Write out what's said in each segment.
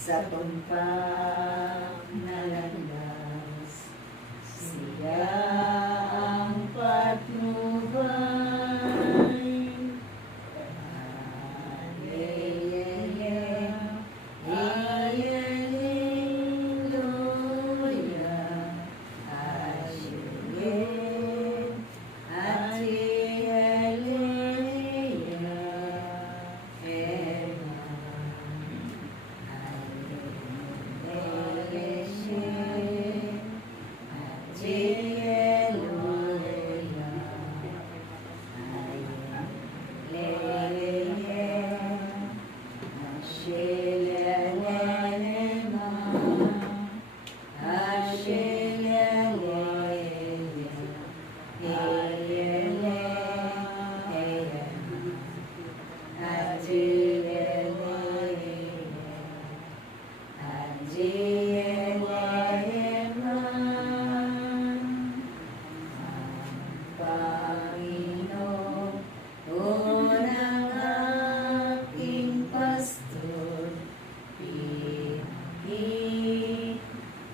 sa tumpang nalandas. Siya ang patnubay.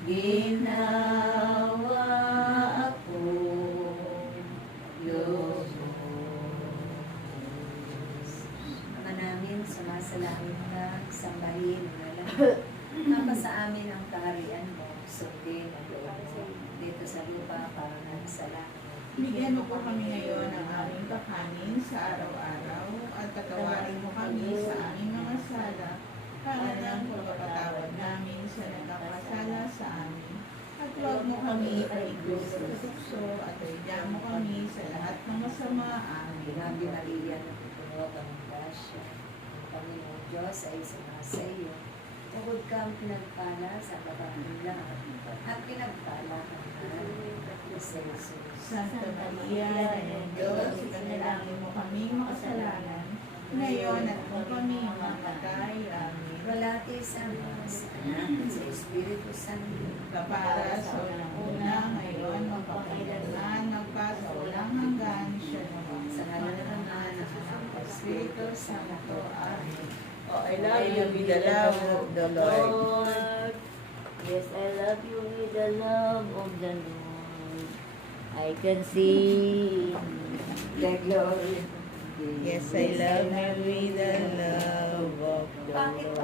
Ginawa ako Diyos. Ama namin, sumasalangit ka, sambahin mo na lang. Mapa sa amin ang kaharian mo, sundin ang loob mo, dito sa lupa para sa langit. Bigyan mo po kami ngayon ng aming kakanin sa araw-araw at patawarin mo kami sa aming mga sala para ng pagpapatawad namin sa nagkakasala sa amin. At huwag mo kami ipaligos sa tukso at iligyan mo kami sa lahat ng masama. Amen. Ave Maria, napupuno ka ng grasya. Ang Panginoong Diyos ay sumasa iyo. Bukod kang pinagpala sa babaeng lahat at pinagpala ang anak ni Jesus. Santa Maria, ng Diyos, ipanalangin mo kami makasalanan, ngayon at kung kami mamatay. Amen. Walati sa Ama, sa Anak, at sa Espiritu Santo. Kapara sa unang-una, ngayon, magpakailanman, magpasawalang hanggan, siya naman. Sa ngalan ng Ama, ng Anak, at Espiritu Santo. Amen. Oh, I love you with the love of the Lord. Yes, I love you with the love of the Lord. I can see The glory. Yes, I love you with the love of the Lord.